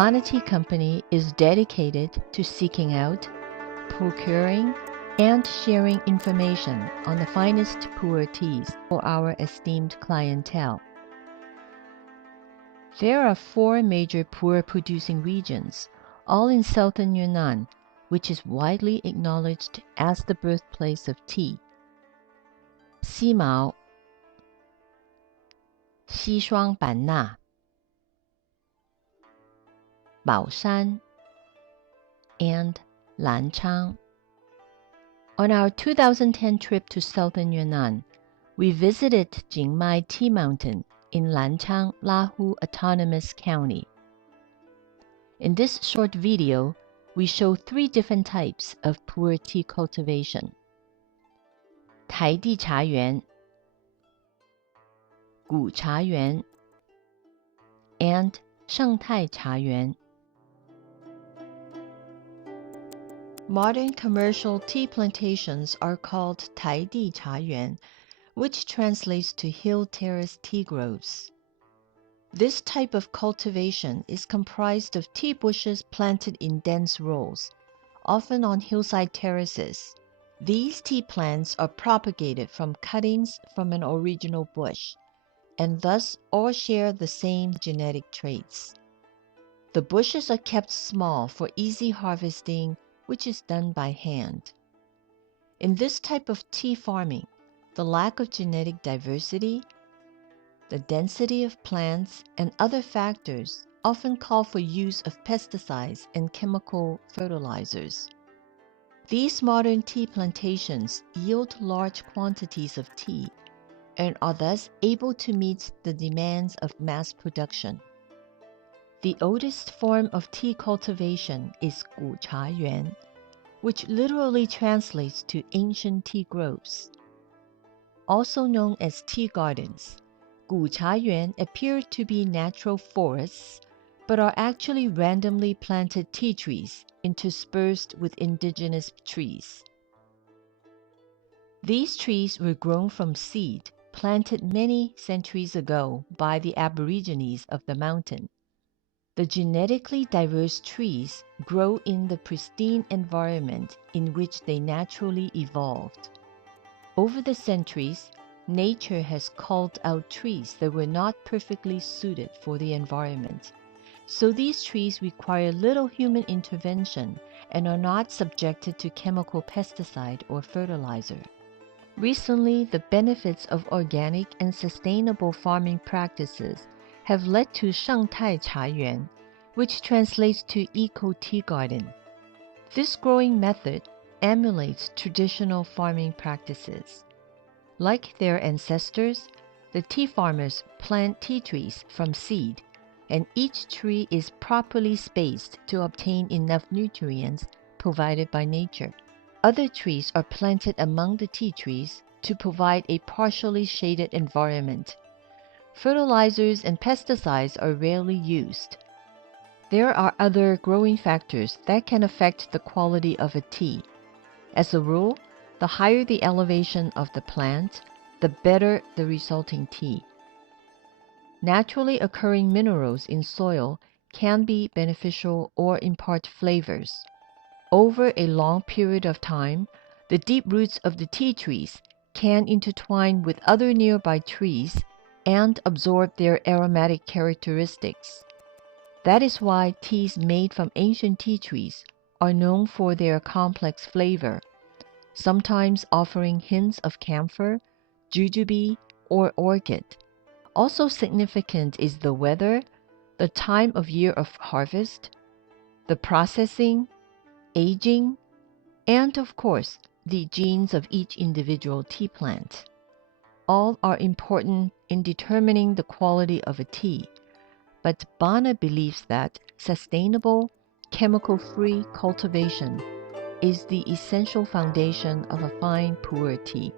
Bana Tea Company is dedicated to seeking out, procuring, and sharing information on the finest pu'er teas for our esteemed clientele. There are 4 major pu'er producing regions, all in southern Yunnan, which is widely acknowledged as the birthplace of tea. Ximao, Xishuangbanna, Baoshan, and Lanchang. On our 2010 trip to southern Yunnan, we visited Jingmai Tea Mountain in Lanchang Lahu Autonomous County. In this short video, we show 3 different types of pu'er tea cultivation. Taidi Chayuan, Gu Chayuan, and Shengtai Chayuan. Modern commercial tea plantations are called Taidi Chayuan, which translates to hill terrace tea groves. This type of cultivation is comprised of tea bushes planted in dense rows, often on hillside terraces. These tea plants are propagated from cuttings from an original bush, and thus all share the same genetic traits. The bushes are kept small for easy harvesting, which is done by hand. In this type of tea farming, the lack of genetic diversity, the density of plants, and other factors often call for use of pesticides and chemical fertilizers. These modern tea plantations yield large quantities of tea and are thus able to meet the demands of mass production. The oldest form of tea cultivation is Gu Chayuan, which literally translates to ancient tea groves. Also known as tea gardens, Gu Chayuan appear to be natural forests, but are actually randomly planted tea trees interspersed with indigenous trees. These trees were grown from seed planted many centuries ago by the Aborigines of the mountain. The genetically diverse trees grow in the pristine environment in which they naturally evolved. Over the centuries, nature has culled out trees that were not perfectly suited for the environment. So these trees require little human intervention and are not subjected to chemical pesticide or fertilizer. Recently, the benefits of organic and sustainable farming practices have led to Shengtai Chayuan, which translates to eco-tea garden. This growing method emulates traditional farming practices. Like their ancestors, the tea farmers plant tea trees from seed, and each tree is properly spaced to obtain enough nutrients provided by nature. Other trees are planted among the tea trees to provide a partially shaded environment. Fertilizers and pesticides are rarely used. There are other growing factors that can affect the quality of a tea. As a rule, the higher the elevation of the plant, the better the resulting tea. Naturally occurring minerals in soil can be beneficial or impart flavors. Over a long period of time, the deep roots of the tea trees can intertwine with other nearby trees and absorb their aromatic characteristics. That is why teas made from ancient tea trees are known for their complex flavor, sometimes offering hints of camphor, jujube, or orchid. Also significant is the weather, the time of year of harvest, the processing, aging, and of course, the genes of each individual tea plant. All are important in determining the quality of a tea, but Bana believes that sustainable, chemical-free cultivation is the essential foundation of a fine pu'er tea.